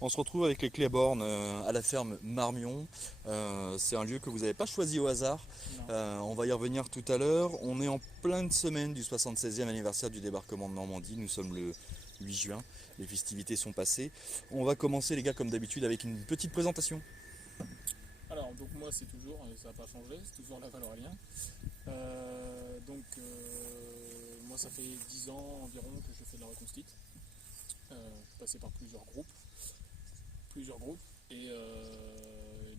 On se retrouve avec les Cléborn à la ferme Marmion. C'est un lieu que vous n'avez pas choisi au hasard. Non. On va y revenir tout à l'heure. On est en pleine semaine du 76e anniversaire du débarquement de Normandie. Nous sommes le 8 juin. Les festivités sont passées. On va commencer les gars comme d'habitude avec une petite présentation. Alors, donc moi c'est toujours, et ça n'a pas changé, c'est toujours la Valorélien. Moi ça fait 10 ans environ que je fais de la reconstite. Je suis passé par plusieurs groupes. Et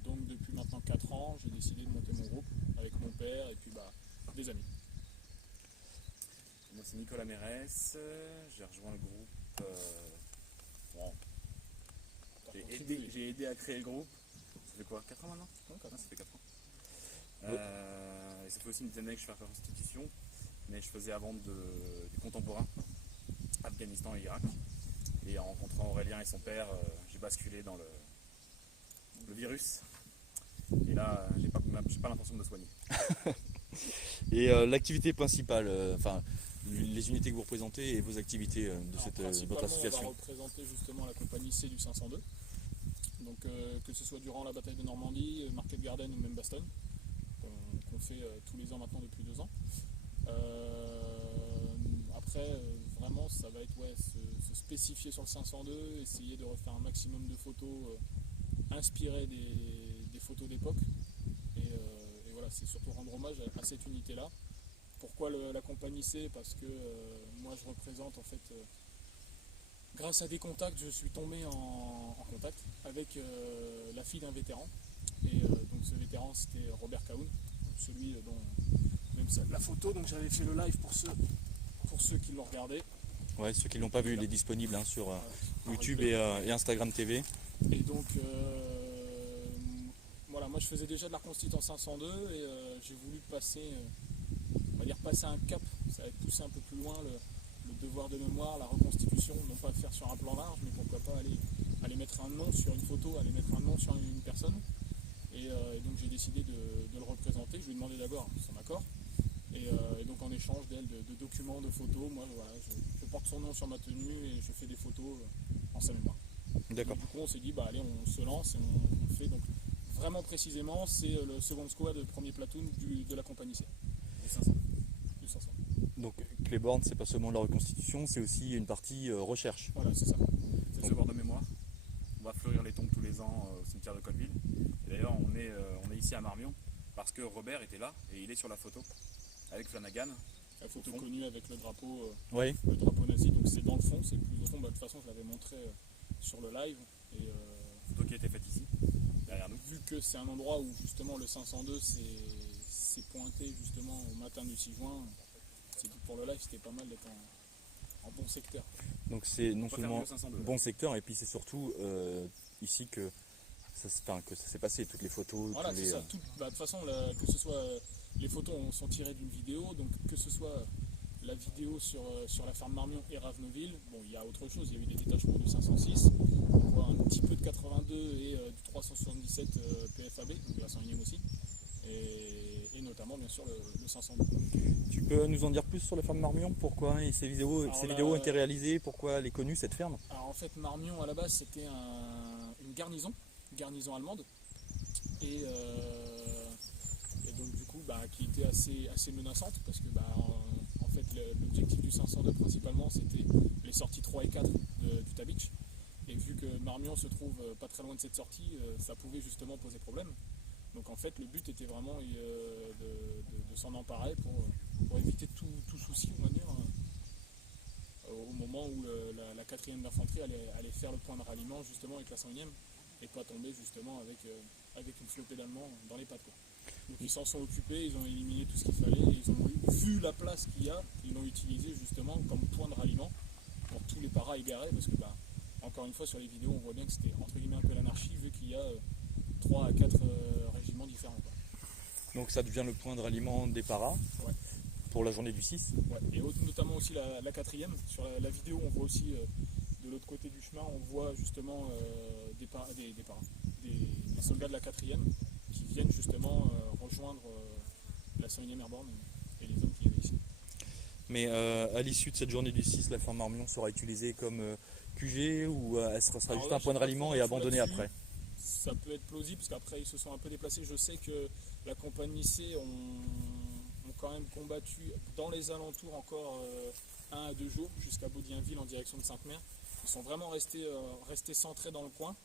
donc depuis maintenant 4 ans, j'ai décidé de monter mon groupe avec mon père et puis des amis. Moi c'est Nicolas Mérès, j'ai rejoint le groupe. Bon, j'ai aidé à créer le groupe. Ça fait quoi, 4 ans maintenant? Donc, Ah, ça fait 4 ans. Et ça fait aussi une dizaine d'années que je fais la reconstitution, mais je faisais avant du contemporain, Afghanistan et Irak. Et en rencontrant Aurélien et son père, j'ai basculé dans le virus. Et là, j'ai pas l'intention de me soigner. Et l'activité principale, les unités que vous représentez et vos activités de alors, votre principalement, on va association. représenter justement la compagnie C du 502. Donc que ce soit durant la bataille de Normandie, Market Garden ou même Bastogne, qu'on fait tous les ans maintenant depuis 2 ans. Après, vraiment, ça va être se spécifier sur le 502, essayer de refaire un maximum de photos inspirées des photos d'époque. Et voilà, c'est surtout rendre hommage à cette unité-là. Pourquoi la compagnie C? Parce que moi, je représente en fait, grâce à des contacts, je suis tombé en contact avec la fille d'un vétéran. Et donc ce vétéran, c'était Robert Cahoun, celui dont même la photo. Donc j'avais fait le live pour ceux qui l'ont regardé. Ouais, ceux qui ne l'ont pas vu, il est disponible sur YouTube Replay. et Instagram TV. Et donc voilà, moi je faisais déjà de la reconstitution en 502 et j'ai voulu passer un cap. Ça va être pousser un peu plus loin le devoir de mémoire, la reconstitution, non pas faire sur un plan large, mais pourquoi pas aller mettre un nom sur une photo, aller mettre un nom sur une personne. Et donc j'ai décidé de le représenter. Je lui ai demandé d'abord son accord. Et donc en échange d'elle, de documents, de photos, moi voilà, je porte son nom sur ma tenue et je fais des photos en sa mémoire. D'accord. Du coup on s'est dit allez, on se lance et on fait donc vraiment précisément, c'est le second squad, le premier platoon de la compagnie C. Du 500. Du 500. Donc Cléborn, c'est pas seulement de la reconstitution, c'est aussi une partie recherche. Voilà, c'est ça. C'est le devoir de mémoire. On va fleurir les tombes tous les ans au cimetière de Colleville. Et d'ailleurs, on est ici à Marmion parce que Robert était là et il est sur la photo avec Flanagan. La photo Au fond. connue avec le drapeau Oui. nazi, donc c'est dans le fond, c'est plus au fond. De toute façon, je l'avais montré sur le live. Et Photo qui a été faite ici, derrière nous. vu que c'est un endroit où justement le 502 s'est pointé justement au matin du 6 juin, c'est dit pour le live, c'était pas mal d'être en bon secteur. Donc c'est non On va faire seulement mieux 502. bon secteur, et puis c'est surtout ici que que ça s'est passé, toutes les photos. Voilà, tous c'est les, ça. De toute façon, que ce soit les photos sont tirées d'une vidéo, donc que ce soit la vidéo sur la ferme Marmion et Ravenoville, bon, il y a autre chose, il y a eu des détachements du 506, on voit un petit peu de 82 et du 377 PFAB, donc de la 101e aussi, et notamment bien sûr le 502. Tu peux nous en dire plus sur la ferme Marmion? Pourquoi ces vidéos ont été réalisées? Pourquoi elle est connue, cette ferme? Alors en fait, Marmion à la base c'était une garnison allemande, et donc du coup qui était assez menaçante parce que en fait l'objectif du 502 principalement c'était les sorties 3 et 4 du Tabitch, et vu que Marmion se trouve pas très loin de cette sortie, ça pouvait justement poser problème. Donc en fait le but était vraiment de s'en emparer pour éviter tout souci, on va dire, au moment où la 4e d'infanterie allait faire le point de ralliement justement avec la 101e et pas tomber justement avec une flopée d'Allemands dans les pattes, quoi. Donc ils s'en sont occupés, ils ont éliminé tout ce qu'il fallait, et ils ont vu la place qu'il y a, ils l'ont utilisé justement comme point de ralliement pour tous les paras égarés, parce que encore une fois sur les vidéos on voit bien que c'était entre guillemets un peu l'anarchie vu qu'il y a 3 à 4 régiments différents, quoi. Donc ça devient le point de ralliement des paras Ouais. pour la journée du 6. Ouais. Et notamment aussi la 4e, sur la vidéo on voit aussi de l'autre côté du chemin, on voit justement des soldats de la 4e qui viennent justement rejoindre la 101e Airborne et les hommes qui y avaient ici. Mais à l'issue de cette journée du 6, la ferme Marmion sera utilisée comme QG ou ce sera Alors juste là, un point de j'ai pas ralliement trop et d'infos abandonné là-dessus. après? Ça peut être plausible parce qu'après ils se sont un peu déplacés. Je sais que la compagnie C ont quand même combattu dans les alentours encore 1 à 2 jours jusqu'à Baudienville en direction de Sainte-Mère. Ils sont vraiment restés centrés dans le coin.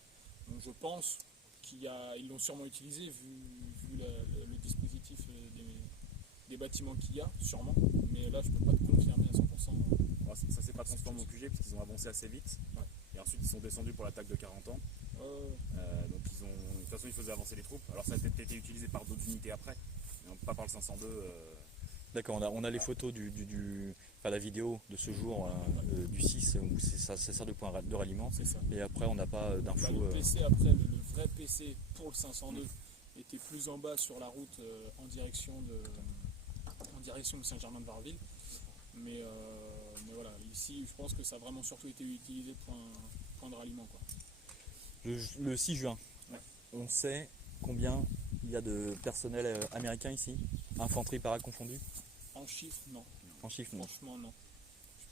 Donc je pense qu'ils l'ont sûrement utilisé vu le dispositif des bâtiments qu'il y a, sûrement. Mais là je peux pas te confirmer à 100%. Alors, ça s'est pas transformé en QG parce qu'ils ont avancé assez vite. Ouais. Et ensuite ils sont descendus pour l'attaque de 40 ans. Donc de toute façon ils faisaient avancer les troupes. Alors ça a peut-être été utilisé par d'autres unités après, mais pas par le 502. D'accord, on a les photos enfin, la vidéo de ce jour du 6 où ça sert de point de ralliement. C'est ça. Et après, on n'a pas d'infos. Le PC, après, le vrai PC pour le 502 était plus en bas sur la route en direction de Saint-Germain-de-Varville. Mais voilà, ici, je pense que ça a vraiment surtout été utilisé point de ralliement, quoi. Le 6 juin, Ouais. on sait combien il y a de personnel américain ici? Infanterie para confondue? En chiffres, non. En chiffres, non. Franchement, non.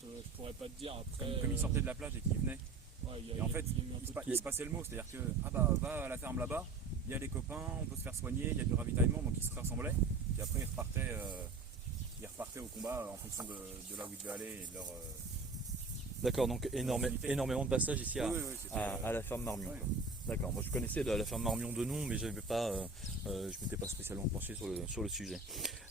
Je pourrais pas te dire après. Comme ils sortaient de la plage et qu'ils venaient. Ouais, Et en fait, il y a eu un peu de il se passait le mot, c'est-à-dire que va à la ferme là-bas, il y a les copains, on peut se faire soigner, il y a du ravitaillement, donc ils se rassemblaient. Puis après ils repartaient au combat en fonction de là où ils devaient aller et de leur. D'accord, donc unité. énormément de passages ici Oui, c'était, à la ferme Marmion. ouais. Quoi. D'accord, moi je connaissais la ferme Marmion de nom, mais je m'étais pas spécialement penché sur le sujet.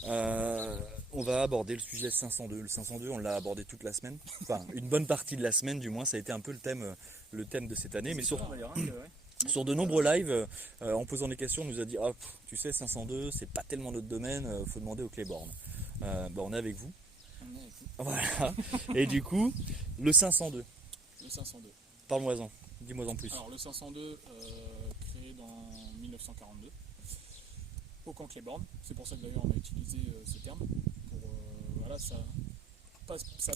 On va aborder le sujet 502. Le 502, on l'a abordé toute la semaine. Enfin, une bonne partie de la semaine, du moins, ça a été un peu le thème de cette année. Mais sur de nombreux lives, en posant des questions, on nous a dit tu sais, 502, c'est pas tellement notre domaine, faut demander au Cléborn. On est avec vous. Voilà. Et du coup, le 502. Le 502. Parle-moi-en. Dis-moi en plus. Alors le 502, créé dans 1942 au camp Cléborn. C'est pour ça que d'ailleurs on a utilisé ce terme. Voilà, ça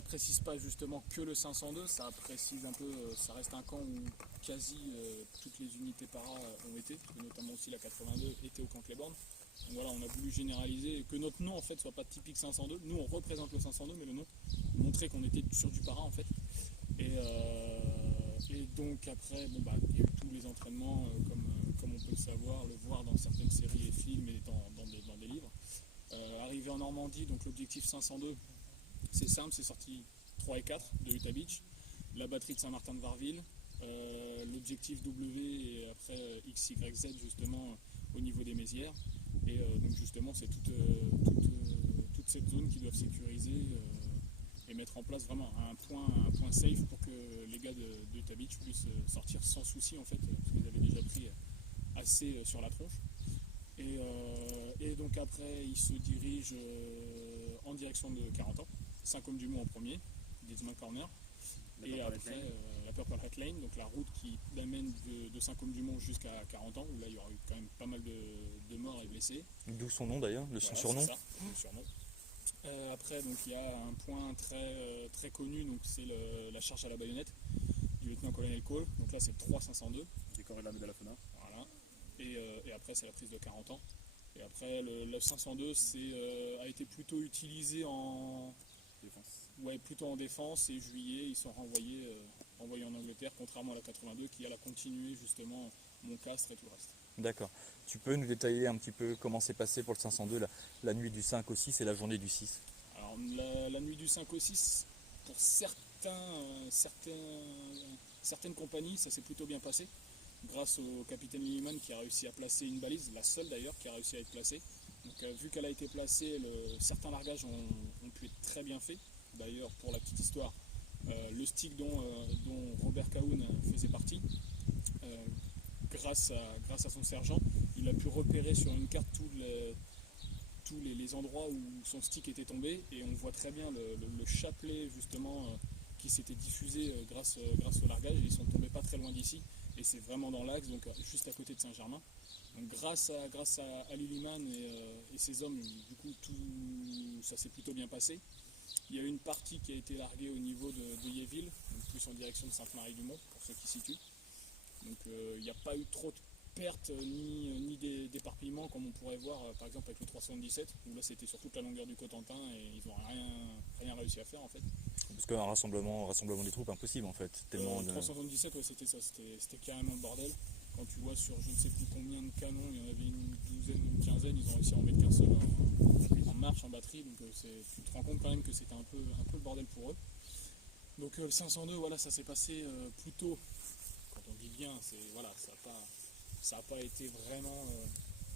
précise pas justement que le 502, ça précise un peu, ça reste un camp où quasi toutes les unités para ont été, et notamment aussi la 82 était au camp Cléborn. Donc voilà, on a voulu généraliser et que notre nom en fait soit pas typique 502. Nous on représente le 502, mais le nom montrer qu'on était sur du para en fait. Et donc après, il y a eu tous les entraînements, comme on peut le savoir, le voir dans certaines séries et films et dans des livres. Arrivé en Normandie, donc l'objectif 502, c'est simple, c'est sorti 3 et 4 de Utah Beach, la batterie de Saint-Martin-de-Varville, l'objectif W et après XYZ justement au niveau des Mézières. Et donc justement c'est toute cette zone qui doivent sécuriser et mettre en place vraiment un point safe pour que les gars de Utah Beach puissent sortir sans souci en fait, parce qu'ils avaient déjà pris assez sur la tronche. Et donc après ils se dirigent en direction de 40 ans, Saint-Côme-du-Mont en premier, Dismal Corner, et après la Purple Hat Lane, donc la route qui l'amène de Saint-Côme-du-Mont jusqu'à 40 ans, où là il y aura eu quand même pas mal de morts et blessés. D'où son nom d'ailleurs, son Voilà, surnom. c'est ça, le surnom. Après, donc, il y a un point très connu, donc c'est la charge à la baïonnette du lieutenant-colonel Cole. Donc là, c'est le 3-502. Décoré de la médaille Lafona. Voilà. Et après, c'est la prise de 40 ans. Et après, le 502 a été plutôt utilisé en Défense. Ouais, plutôt en défense. Et juillet, ils sont renvoyés en Angleterre, contrairement à la 82 qui, elle, a continué justement Montcastre et tout le reste. D'accord. Tu peux nous détailler un petit peu comment s'est passé pour le 502 la nuit du 5 au 6 et la journée du 6? Alors la nuit du 5 au 6, pour certaines compagnies, ça s'est plutôt bien passé, grâce au capitaine Lilliman qui a réussi à placer une balise, la seule d'ailleurs qui a réussi à être placée. Donc vu qu'elle a été placée, certains largages ont pu être très bien faits. D'ailleurs, pour la petite histoire, le stick dont Robert Cahoun faisait partie, grâce à son sergent, il a pu repérer sur une carte tous les endroits où son stick était tombé, et on voit très bien le chapelet justement qui s'était diffusé grâce au largage, et ils sont tombés pas très loin d'ici, et c'est vraiment dans l'axe, donc juste à côté de Saint-Germain. Donc grâce à Lilliman et ses hommes, du coup ça s'est plutôt bien passé. Il y a eu une partie qui a été larguée au niveau de Yéville, donc plus en direction de Sainte-Marie-du-Mont, pour ceux qui situent. Donc il n'y a pas eu trop de pertes ni d'éparpillement comme on pourrait voir par exemple avec le 377, où là c'était sur toute la longueur du Cotentin et ils n'ont rien réussi à faire en fait. Parce qu'un rassemblement des troupes, impossible en fait. Tellement de... 377, ouais, c'était ça, c'était carrément le bordel. Quand tu vois sur je ne sais plus combien de canons, il y en avait une douzaine, une quinzaine, ils ont réussi à en mettre qu'un seul en marche, en batterie, donc tu te rends compte quand même que c'était un peu le bordel pour eux. Donc le 502, voilà, ça s'est passé plutôt, quand on dit bien, voilà, ça n'a pas été vraiment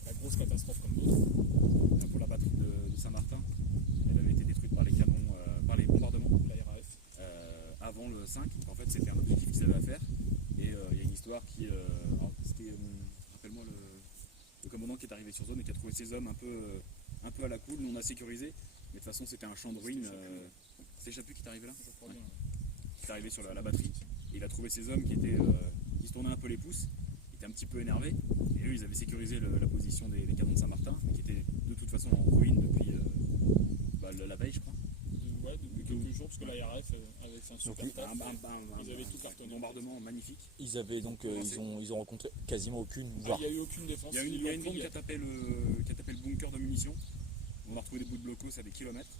la grosse catastrophe comme d'autres. Pour la batterie de Saint-Martin, elle avait été détruite par les canons, par les bombardements. La RAF. Avant le 5, donc en fait c'était un objectif qu'ils avaient à faire. Et il y a une histoire qui. C'était, rappelle-moi, le commandant qui est arrivé sur zone et qui a trouvé ses hommes un peu à la cool. Nous on a sécurisé, mais de toute façon c'était un champ de ruines. C'était Chaput qui est arrivé là, Je crois bien. qui est arrivé sur la batterie. Et il a trouvé ses hommes qui se tournaient un peu les pouces, qui étaient un petit peu énervés. Et eux ils avaient sécurisé la position des canons de Saint-Martin, qui était de toute façon en ruine depuis la veille, je crois. Ouais, depuis quelques jours, parce que la RAF avait fait un super taf. Ils avaient tout Un cartonné. bombardement magnifique. Ils avaient donc ils ont rencontré quasiment aucune, Il voire n'y a eu aucune défense. Il y a une bombe qui a tapé le bunker de munitions. On a retrouvé des bouts de blocos à des kilomètres.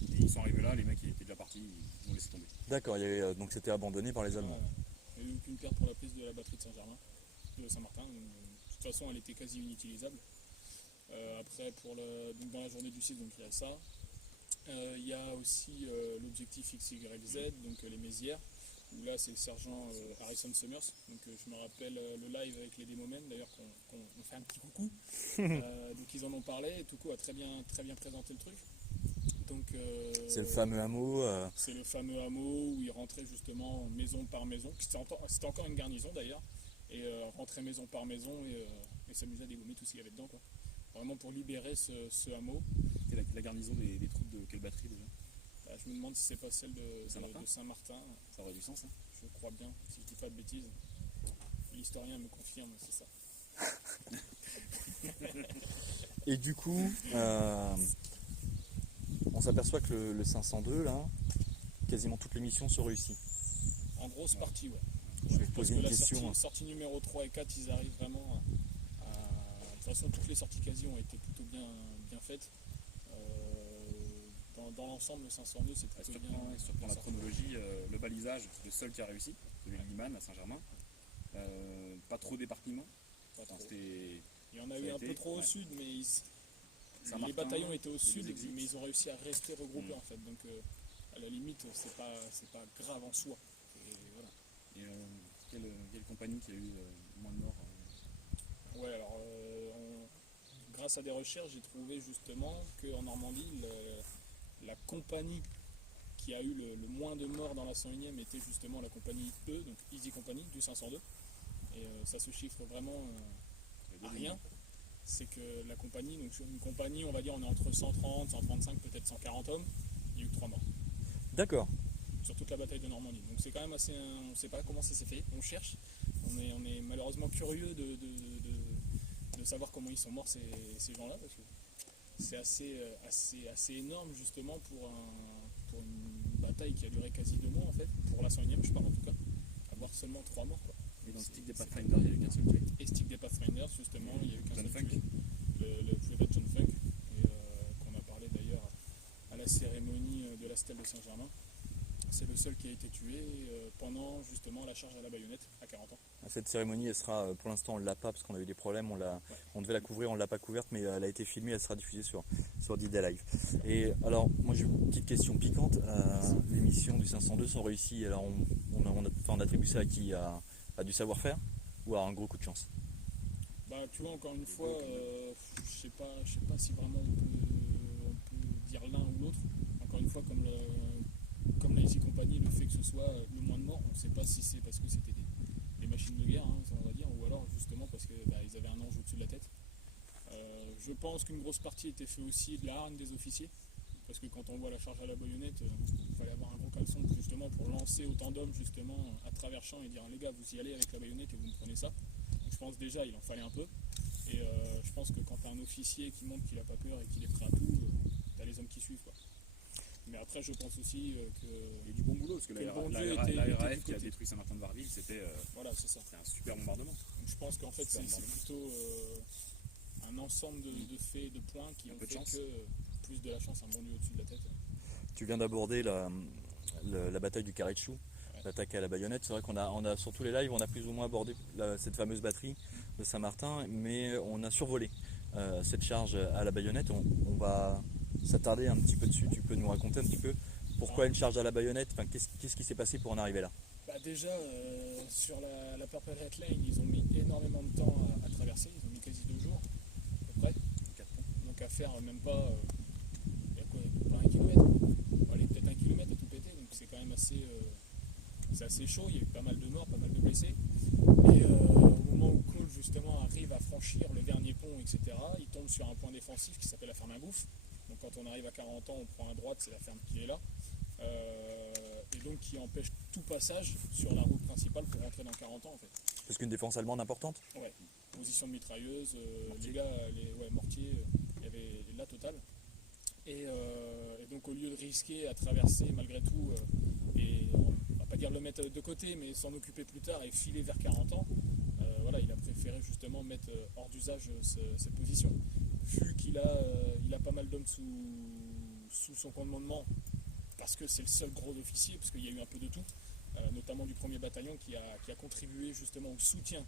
Et ils sont arrivés là, les mecs ils étaient déjà partis, ils ont laissé tomber. d'accord, donc c'était abandonné par les Allemands. Il n'y a eu aucune perte pour la prise de la batterie de Saint-Germain, de Saint-Martin. De toute façon, elle était quasi inutilisable. Après, donc dans la journée du 6, donc il y a ça. Il y a aussi l'objectif XYZ, donc les Mézières, où là c'est le sergent Harrison Summers. Donc je me rappelle le live avec les Démomènes, d'ailleurs qu'on fait un petit coucou. Donc ils en ont parlé, et Touko a très bien présenté le truc. Donc, C'est le fameux hameau. C'est le fameux hameau où ils rentraient justement maison par maison. C'était encore une garnison d'ailleurs, et rentraient maison par maison et s'amusaient à dégommer tout ce qu'il y avait dedans, quoi. Vraiment pour libérer ce hameau. C'était la garnison des troupes de quelle batterie déjà? Je me demande si c'est pas celle de Saint-Martin. Ça aurait du sens, hein. Je crois bien, si je dis pas de bêtises. L'historien me confirme, c'est ça. Et du coup, on s'aperçoit que le 502, là, quasiment toutes les missions sont réussies. En grosse partie, ouais. Je vais Parce poser que une la question. sortie numéro 3 et 4, ils arrivent vraiment de toute façon, toutes les sorties quasi ont été plutôt bien faites. Dans l'ensemble, le 502, c'est plutôt bien. Si tu reprends la chronologie, le balisage, c'est le seul qui a réussi, celui de Liman à Saint-Germain. Pas trop d'éparpillement. Il y en a eu un peu trop au sud, mais les bataillons étaient au sud, mais ils ont réussi à rester regroupés en fait. Donc à la limite, c'est pas grave en soi. Et voilà. Et quelle compagnie qui a eu moins de morts Ouais, alors grâce à des recherches, j'ai trouvé justement qu'en Normandie, la compagnie qui a eu le moins de morts dans la 101e était justement la compagnie E, donc Easy Company du 502. Et ça se chiffre vraiment à rien. C'est que la compagnie, donc sur une compagnie, on va dire, on est entre 130, 135, peut-être 140 hommes. Il y a eu 3 morts. D'accord. Sur toute la bataille de Normandie. Donc c'est quand même assez. On ne sait pas comment ça s'est fait. On cherche. On est malheureusement curieux de savoir comment ils sont morts ces gens-là, parce que c'est assez énorme justement pour une bataille qui a duré quasi 2 mois en fait. Pour la 101e, je parle en tout cas. Avoir seulement 3 morts, quoi. Et dans le stick des Pathfinder, il n'y a eu qu'un seul tué. Et stick des Pathfinder, justement, il y a eu qu'un seul John Funk. tué. Le Private John Funk, et qu'on a parlé d'ailleurs à la cérémonie de la stèle de Saint-Germain. C'est le seul qui a été tué pendant justement la charge à la baïonnette à 40 ans. Cette cérémonie, elle sera, pour l'instant, on ne l'a pas parce qu'on a eu des problèmes. On devait la couvrir, on ne l'a pas couverte, mais elle a été filmée, elle sera diffusée sur D-Day Live. Et alors, moi j'ai une petite question piquante. Les missions du 502 sont réussies. Alors, on attribue ça à qui? À du savoir-faire ou à un gros coup de chance? Bah, tu vois, encore une fois, je sais pas si vraiment on peut dire l'un ou l'autre. Encore une fois, comme la Easy Company, le fait que ce soit le moins de morts, on ne sait pas si c'est parce que c'était des machines de guerre, hein, on va dire, ou alors justement parce qu'ils avaient un ange au-dessus de la tête. Je pense qu'une grosse partie était faite aussi de la hargne des officiers, parce que quand on voit la charge à la baïonnette, il fallait avoir un gros caleçon justement pour lancer autant d'hommes justement à travers champ et dire les gars, vous y allez avec la baïonnette et vous me prenez ça. Donc je pense déjà il en fallait un peu. Et je pense que quand tu as un officier qui montre qu'il n'a pas peur et qu'il est prêt à tout, tu as les hommes qui suivent, quoi. Mais après, je pense aussi que. Il y a du bon boulot, parce que la RAF qui a détruit Saint-Martin de Varville, c'était voilà, c'est ça. un super bombardement. Donc, je pense qu'en fait, c'est plutôt un ensemble de faits et de points qui ont fait que plus de la chance, un bon lieu au-dessus de la tête. Tu viens d'aborder la bataille du carré de chou, l'attaque à la baïonnette. C'est vrai qu'on a sur tous les lives, on a plus ou moins abordé cette fameuse batterie de Saint-Martin, mais on a survolé cette charge à la baïonnette. On va s'attarder un petit peu dessus. Tu peux nous raconter un petit peu pourquoi une charge à la baïonnette, enfin, qu'est-ce qui s'est passé pour en arriver là? Bah déjà, sur la Purple Hat Lane, ils ont mis énormément de temps à traverser. Ils ont mis quasi 2 jours, à peu près. 4 ponts. Donc à faire même pas, il y a quoi, pas 1 kilomètre. Allez, peut-être 1 kilomètre et tout pété. Donc c'est quand même c'est assez chaud. Il y a eu pas mal de morts, pas mal de blessés. Et au moment où Cole justement arrive à franchir le dernier pont, etc., il tombe sur un point défensif qui s'appelle la ferme à Gouffre. Donc quand on arrive à 40 ans, on prend à droite, c'est la ferme qui est là. Et donc qui empêche tout passage sur la route principale pour rentrer dans 40 ans en fait. Parce qu'une défense allemande importante. Ouais, position de mitrailleuse, les gars, mortiers, il y avait la totale. Et donc au lieu de risquer à traverser malgré tout, et on va pas dire le mettre de côté, mais s'en occuper plus tard et filer vers 40 ans, voilà, il a préféré justement mettre hors d'usage cette position. Vu qu'il a pas mal d'hommes sous son commandement, parce que c'est le seul gros officier, parce qu'il y a eu un peu de tout, notamment du 1er bataillon qui a contribué justement au soutien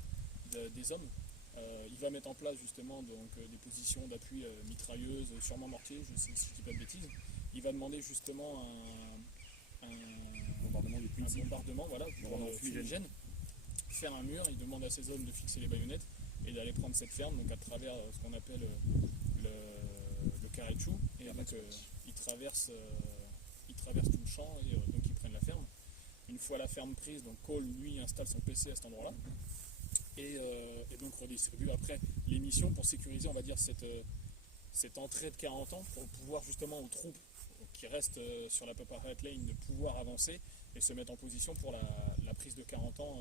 des hommes. Il va mettre en place justement donc, des positions d'appui mitrailleuses, sûrement mortiers, je sais si je dis pas de bêtises. Il va demander justement un bombardement voilà, pour fumigène, faire un mur. Il demande à ses hommes de fixer les baïonnettes et d'aller prendre cette ferme donc à travers ce qu'on appelle le carré de chou. Et donc ils traversent tout le champ et donc ils prennent la ferme. Une fois la ferme prise, donc Cole lui installe son PC à cet endroit-là et donc redistribue après les missions pour sécuriser, on va dire, cette entrée de 40 ans pour pouvoir justement aux troupes qui restent sur la Purple Hat Lane de pouvoir avancer et se mettre en position pour la prise de 40 ans,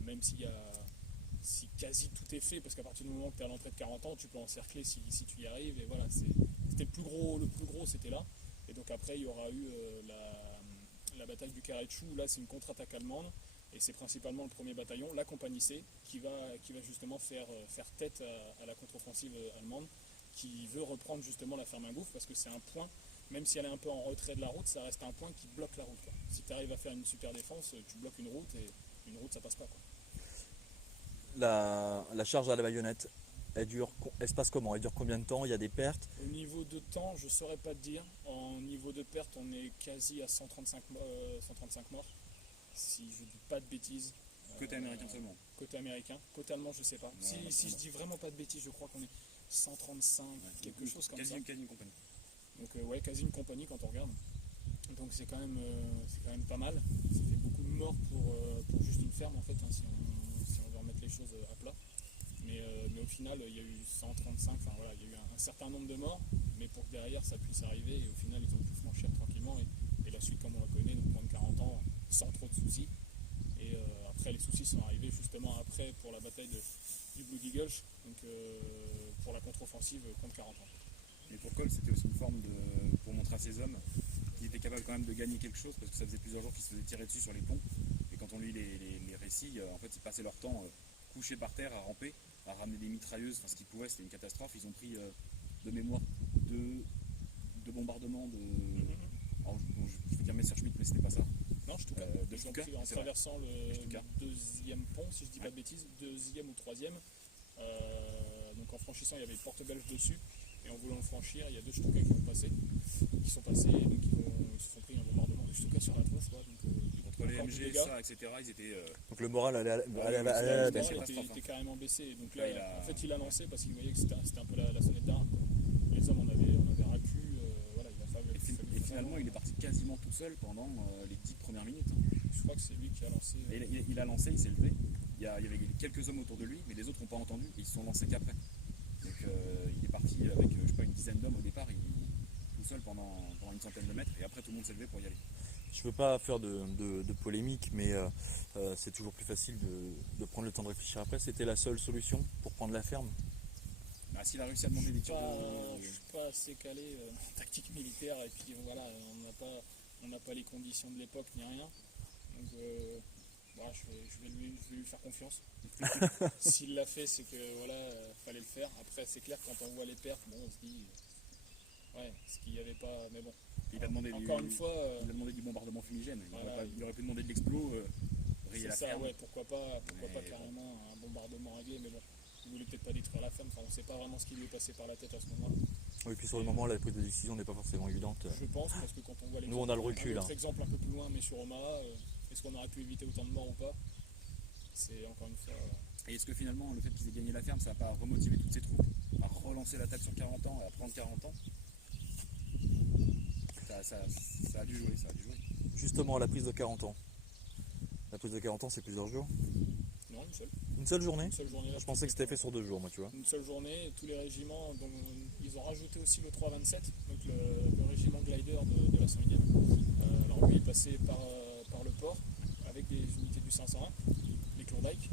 même si quasi tout est fait, parce qu'à partir du moment que tu es à l'entrée de 40 ans, tu peux encercler si tu y arrives, et voilà, c'était le plus gros c'était là. Et donc après il y aura eu la bataille du carré de chou, là c'est une contre-attaque allemande, et c'est principalement le 1er bataillon, la compagnie C, qui va justement faire tête à la contre-offensive allemande, qui veut reprendre justement la ferme à Gouffre, parce que c'est un point, même si elle est un peu en retrait de la route, ça reste un point qui bloque la route, quoi. Si tu arrives à faire une super défense, tu bloques une route, et une route ça passe pas, quoi. La charge à la baïonnette, elle se passe comment? Elle dure combien de temps? Il y a des pertes? Au niveau de temps, je ne saurais pas te dire. En niveau de perte, on est quasi à 135 morts, si je ne dis pas de bêtises. Côté américain seulement. Côté américain. Côté allemand, je ne sais pas. Non, si je dis vraiment pas de bêtises, je crois qu'on est 135, quelque chose comme ça. Quasi une compagnie. Donc ouais, quasi une compagnie quand on regarde. Donc c'est quand même pas mal. Ça fait beaucoup de morts pour juste une ferme en fait, hein, si on veut remettre les choses à plat. Mais au final, il y a eu 135, enfin voilà, il y a eu un certain nombre de morts, mais pour que derrière ça puisse arriver, et au final ils ont pu franchir tranquillement, et la suite comme on la connaît, donc moins de 40 ans, sans trop de soucis. Et après les soucis sont arrivés justement après pour la bataille du Blue Eagle, donc pour la contre-offensive contre 40 ans. Mais pour Cole, c'était aussi une forme pour montrer à ses hommes qu'ils étaient capables quand même de gagner quelque chose, parce que ça faisait plusieurs jours qu'ils se faisaient tirer dessus sur les ponts, et quand on lit les récits, en fait ils passaient leur temps couchés par terre à ramper, à ramener des mitrailleuses, enfin ce qu'ils pouvaient, c'était une catastrophe. Ils ont pris de mémoire deux bombardements alors, je veux dire Messerschmitt, mais c'était pas ça. Non, je te de Stuka, en traversant le Stuka. deuxième pont, si je dis pas de bêtises, deuxième ou troisième. Donc en franchissant, il y avait le porte-belge dessus, et en voulant le franchir, il y a 2 Stuka qui sont passés, et donc ils se sont pris un bombardement de Stuka sur la tronche, quoi. Donc, Entre les MG, ça, etc., ils étaient. Donc le moral allait à la baisse. il était carrément baissé. Donc là, en fait, il a lancé parce qu'il voyait que c'était un peu la sonnette d'alarme. Les hommes, on avait ras le cul. Voilà, il a fallu. Et finalement, il est parti quasiment tout seul pendant les 10 premières minutes. Je crois que c'est lui qui a lancé. Il a lancé, il s'est levé. Il y avait quelques hommes autour de lui, mais les autres n'ont pas entendu et ils se sont lancés qu'après. Donc il est parti avec, je sais pas, une dizaine d'hommes au départ, tout seul pendant une centaine de mètres, et après tout le monde s'est levé pour y aller. Je ne veux pas faire de polémique, mais c'est toujours plus facile de prendre le temps de réfléchir après. C'était la seule solution pour prendre la ferme? Bah, s'il a réussi à demander des tirs Je ne suis pas assez calé en tactique militaire, et puis voilà, on n'a pas les conditions de l'époque ni rien. Donc voilà, je vais lui faire confiance. S'il l'a fait, c'est que voilà, fallait le faire. Après, c'est clair, quand on voit les pertes, bon, on se dit Ouais, ce qu'il n'y avait pas. Mais bon, Il a demandé encore une fois, il a demandé du bombardement fumigène. voilà, Il aurait pu demander de l'explos, rayer c'est la ça, ferme. ouais, pourquoi pas Mais carrément un bombardement réglé, mais bon, il voulait peut-être pas détruire la ferme, enfin, on sait pas vraiment ce qui lui est passé par la tête à ce moment-là. Oui, puis sur le moment, la prise de décision n'est pas forcément évidente. Je pense, parce que quand on voit Nous, on a le recul, un autre hein. exemple un peu plus loin, mais sur Omaha, est-ce qu'on aurait pu éviter autant de morts ou pas? C'est encore une fois. Et est-ce que finalement, le fait qu'ils aient gagné la ferme, ça n'a pas remotivé toutes ces troupes à relancer l'attaque sur 40 ans, à prendre 40 ans? Ça a dû jouer, ça a dû jouer. Justement, la prise de 40 ans. La prise de 40 ans, c'est plusieurs jours. Non, une seule. Une seule journée? Une seule journée. Là, Je pensais que c'était fait sur 2 jours, moi, tu vois. Une seule journée, tous les régiments, donc, ils ont rajouté aussi le 327, donc le régiment glider de la 101e. Alors lui, il est passé par le port avec des unités du 501, les Klondike.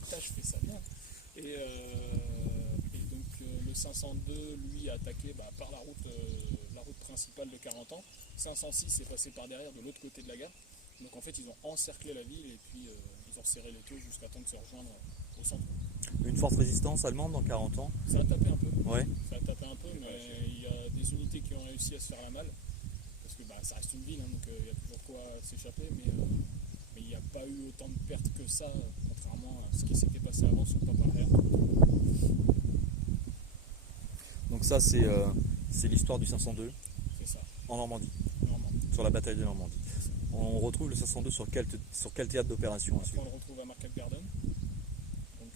Putain, je fais ça bien. Et donc le 502, lui, a attaqué par la route principale de 40 ans. 506 est passé par derrière de l'autre côté de la gare. Donc en fait, ils ont encerclé la ville et puis ils ont serré les taux jusqu'à temps de se rejoindre au centre. Une forte résistance allemande dans 40 ans. Ça a tapé un peu. Ouais. Ça a tapé un peu, mais il y a des unités qui ont réussi à se faire la malle. Parce que ça reste une ville, hein, donc il y a toujours quoi s'échapper. Mais il n'y a pas eu autant de pertes que ça, contrairement à ce qui s'était passé avant sur Papa Air. Donc ça, c'est l'histoire du 502 C'est ça, en Normandie, normalement. sur la bataille de Normandie. On retrouve le 502 sur quel théâtre d'opération Après, ensuite? on le retrouve à Market Garden. Donc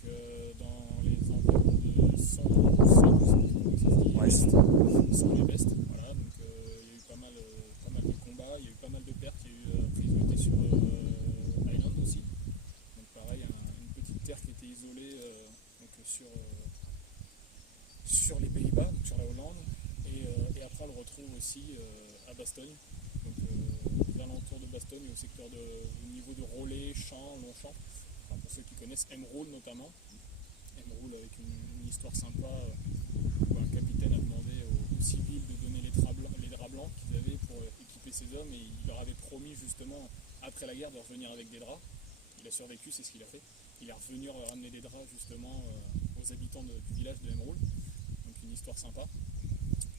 dans les environs de 100 Ouais, West, sans les vestes. Voilà, donc il y a eu pas mal de combats, il y a eu pas mal de pertes, il y a eu prisonniers sur Island aussi. Donc pareil, une petite terre qui était isolée donc, sur les Pays-Bas, donc sur la Hollande. Et après on le retrouve aussi à Bastogne. Donc aux alentours de Bastogne, au niveau de Rollet, Champs, Longchamp. Enfin, pour ceux qui connaissent, Emeraude notamment. Emeraude avec une histoire sympa où un capitaine a demandé aux civils de donner les draps blancs qu'ils avaient pour équiper ses hommes et il leur avait promis justement après la guerre de revenir avec des draps. Il a survécu, c'est ce qu'il a fait. Il est revenu ramener des draps justement aux habitants du village de Emeraude. Donc une histoire sympa.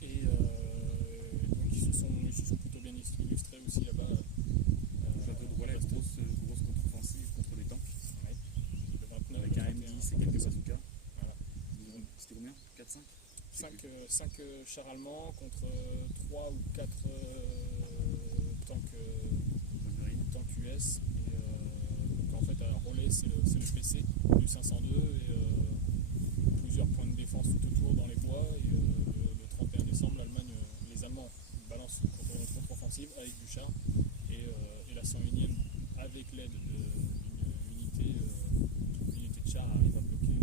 Et donc ils se sont plutôt bien illustrés aussi là-bas. Le château de Rollet, grosse contre-offensive contre les tanks. Ouais. Le 29, Avec un M10 et quelques bazookas. Voilà. C'était combien 4-5 5 chars allemands contre 3 ou 4 tanks US. Et donc en fait, à Rollet, c'est le PC du 502 et plusieurs points de défense tout autour dans les bois. Et le 31 décembre, les Allemands balancent une contre-offensive avec du char. Et la 101e, avec l'aide d'une unité de char, arrive à bloquer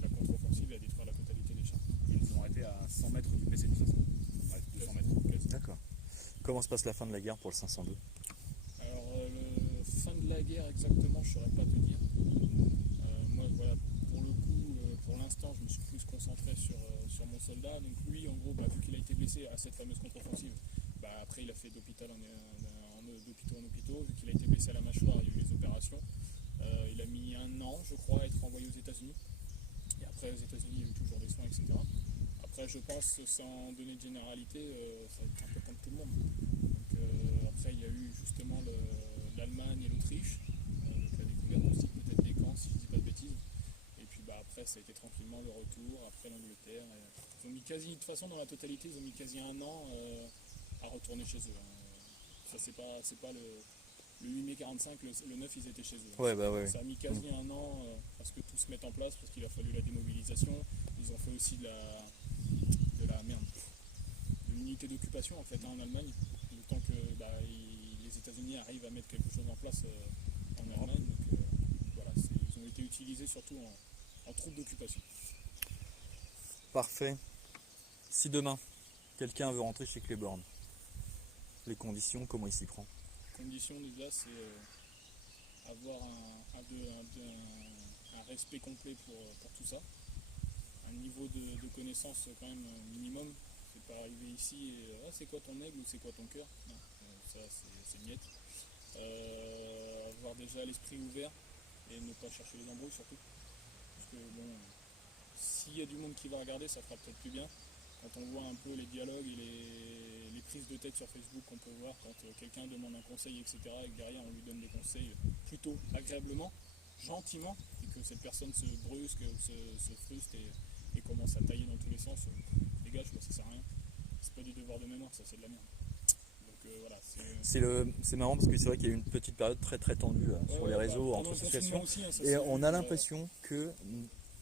la contre-offensive et à détruire la totalité des chars. Ils nous ont arrêtés à 100 mètres du PC du 500. Ouais, 200 mètres. D'accord. Comment se passe la fin de la guerre pour le 502? Alors, fin de la guerre exactement, je ne saurais pas te dire. Moi, voilà, pour le coup, pour l'instant, je me suis plus concentré sur mon soldat. Donc lui, en gros, vu qu'il a été blessé à cette fameuse contre-offensive, après il a fait d'hôpital d'hôpitaux en hôpitaux. Vu qu'il a été blessé à la mâchoire, il y a eu les opérations. Il a mis 1 an, je crois, à être envoyé aux États-Unis. Et après, aux États-Unis, il y a eu toujours des soins, etc. Après, je pense que sans donner de généralité, ça va être un peu comme tout le monde. Donc, après, il y a eu justement l'Allemagne et l'Autriche, avec la découverte aussi peut-être des camps, si je ne dis pas de bêtises. Et puis après, ça a été tranquillement le retour, après l'Angleterre. Ils ont mis quasi, de toute façon, dans la totalité, ils ont mis quasi 1 an à retourner chez eux. Ça, c'est pas le 8 mai 45, le 9, ils étaient chez eux. Ouais, bah ouais. Ça a mis quasi 1 an parce que tout se mette en place, parce qu'il a fallu la démobilisation. Ils ont fait aussi de l'unité d'occupation en fait en Allemagne, le temps que les États-Unis arrivent à mettre quelque chose en place en Allemagne. Donc voilà, ils ont été utilisés surtout en troupes d'occupation. Parfait. Si demain, quelqu'un veut rentrer chez Claiborne, les conditions, comment il s'y prend? Condition déjà, c'est avoir un respect complet pour tout ça, un niveau de connaissance quand même minimum. C'est pas arriver ici et c'est quoi ton aigle ou c'est quoi ton cœur? Non, ça c'est miette. Avoir déjà l'esprit ouvert et ne pas chercher les embrouilles surtout. Parce que bon, s'il y a du monde qui va regarder, ça fera peut-être plus bien. quand on voit un peu les dialogues et les prises de tête sur Facebook qu'on peut voir quand quelqu'un demande un conseil, etc., et que derrière on lui donne des conseils plutôt agréablement, gentiment, et que cette personne se brusque, se frustre et commence à tailler dans tous les sens, dégage, ça sert à rien. C'est pas du devoir de mémoire, ça c'est de la merde. Donc voilà, c'est marrant parce que c'est vrai qu'il y a eu une petite période très très tendue sur les réseaux entre associations. Aussi, hein, Et on a l'impression que,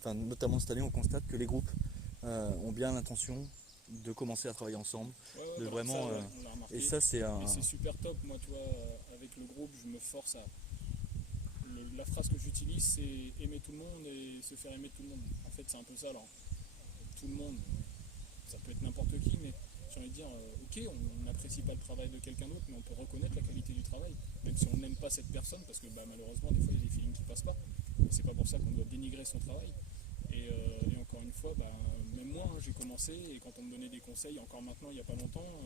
notamment cette année, on constate que les groupes ont bien l'intention de commencer à travailler ensemble. De voilà, vraiment, ça, on l'a remarqué. et ça c'est un... Et c'est super top, moi tu vois, avec le groupe, je me force à... La phrase que j'utilise, c'est aimer tout le monde et se faire aimer tout le monde. En fait, c'est un peu ça. Alors, tout le monde, ça peut être n'importe qui, mais j'ai envie de dire, ok, on n'apprécie pas le travail de quelqu'un d'autre, mais on peut reconnaître la qualité du travail. Même si on n'aime pas cette personne, parce que malheureusement, des fois, il y a des feelings qui passent pas. Et c'est pas pour ça qu'on doit dénigrer son travail. Et encore une fois, même moi, j'ai commencé, et quand on me donnait des conseils, encore maintenant, il n'y a pas longtemps,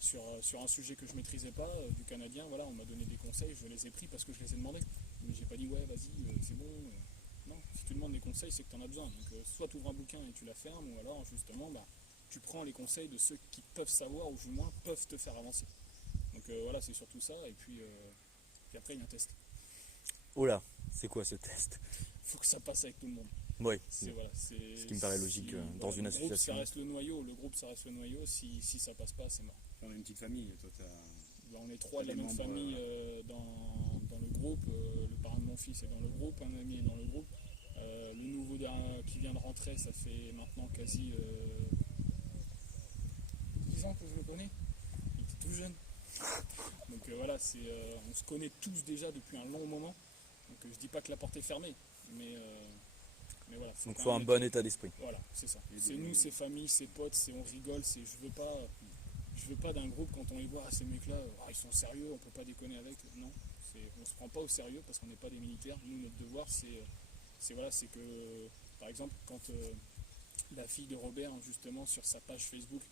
sur un sujet que je ne maîtrisais pas, du canadien, voilà, on m'a donné des conseils, je les ai pris parce que je les ai demandés. Mais j'ai pas dit, ouais, vas-y, c'est bon. Non, si tu demandes des conseils, c'est que tu en as besoin. Donc, soit tu ouvres un bouquin et tu la fermes, ou alors, justement, tu prends les conseils de ceux qui peuvent savoir, ou du moins peuvent te faire avancer. Donc, voilà, c'est surtout ça. Et puis après, il y a un test. Oh là, c'est quoi ce test? Il faut que ça passe avec tout le monde. Oui, Voilà, ce qui me paraît logique dans une association. Le groupe, ça reste le noyau. Le groupe, ça reste le noyau. Si ça passe pas, c'est mort. On a une petite famille, toi on est 3 de la même famille dans le groupe. Le parrain de mon fils est dans le groupe, un ami est dans le groupe. Le nouveau qui vient de rentrer, ça fait maintenant quasi 10 ans que je le connais. Il était tout jeune. Donc voilà, on se connaît tous déjà depuis un long moment. Donc je dis pas que la porte est fermée, mais voilà. Donc il faut un bon état d'esprit. Voilà, c'est ça. C'est nous, c'est famille, c'est potes, on rigole. Je veux pas d'un groupe quand on les voit, ces mecs-là, ils sont sérieux, on peut pas déconner avec. Non, on se prend pas au sérieux parce qu'on n'est pas des militaires. Nous, notre devoir, c'est que, par exemple, quand la fille de Robert, justement, sur sa page Facebook,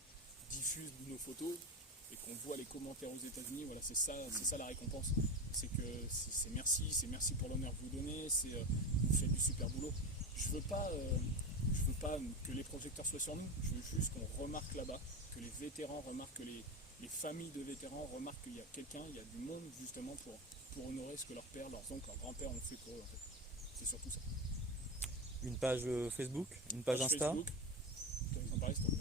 diffuse nos photos et qu'on voit les commentaires aux États-Unis, voilà, c'est ça la récompense. C'est merci pour l'honneur que vous donnez, vous faites du super boulot. Je veux pas que les projecteurs soient sur nous, je veux juste qu'on remarque là-bas, que les vétérans remarquent, que les familles de vétérans remarquent qu'il y a quelqu'un, il y a du monde justement pour honorer ce que leurs pères, leurs oncles, leurs grands-pères ont fait pour eux. En fait. C'est surtout ça. Une page Facebook, une page Insta. Facebook. Tu veux en parler, s'il te plaît.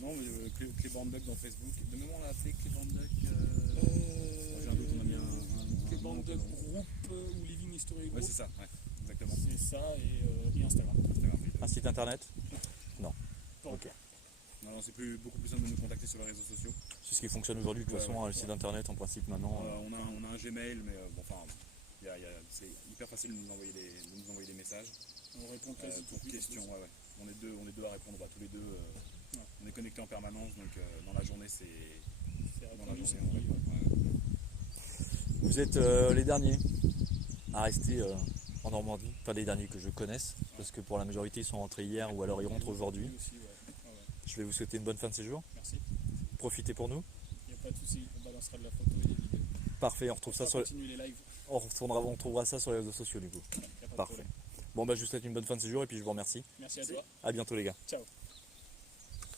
Non, mais Clébandduck dans Facebook. De mémoire, on l'a appelé Clébandduck. J'ai un doute, on a mis un Clébandduck groupe ou Living History Group. Ouais, c'est ça, ouais, exactement. C'est ça et Instagram. Un site internet? Non. Ok. Non, c'est beaucoup plus simple de nous contacter sur les réseaux sociaux. C'est ce qui fonctionne aujourd'hui, de toute façon, le site internet en principe maintenant. On a un Gmail, mais c'est hyper facile de nous envoyer des messages. On répond quasi pour questions. Ouais. On est deux à répondre, tous les deux. On est connectés en permanence, donc dans la journée, Vous êtes les derniers à rester en Normandie, pas les derniers que je connaisse, parce que pour la majorité ils sont rentrés hier ou alors ils rentrent aujourd'hui. Je vais vous souhaiter une bonne fin de séjour. Merci. Profitez pour nous. Il n'y a pas de souci, on balancera de la photo et des vidéos. Parfait, on retrouve ça sur les lives. on retrouvera ça sur les réseaux sociaux du coup. Parfait. Bon je vous souhaite une bonne fin de séjour et puis je vous remercie. Merci à toi. À bientôt les gars. Ciao.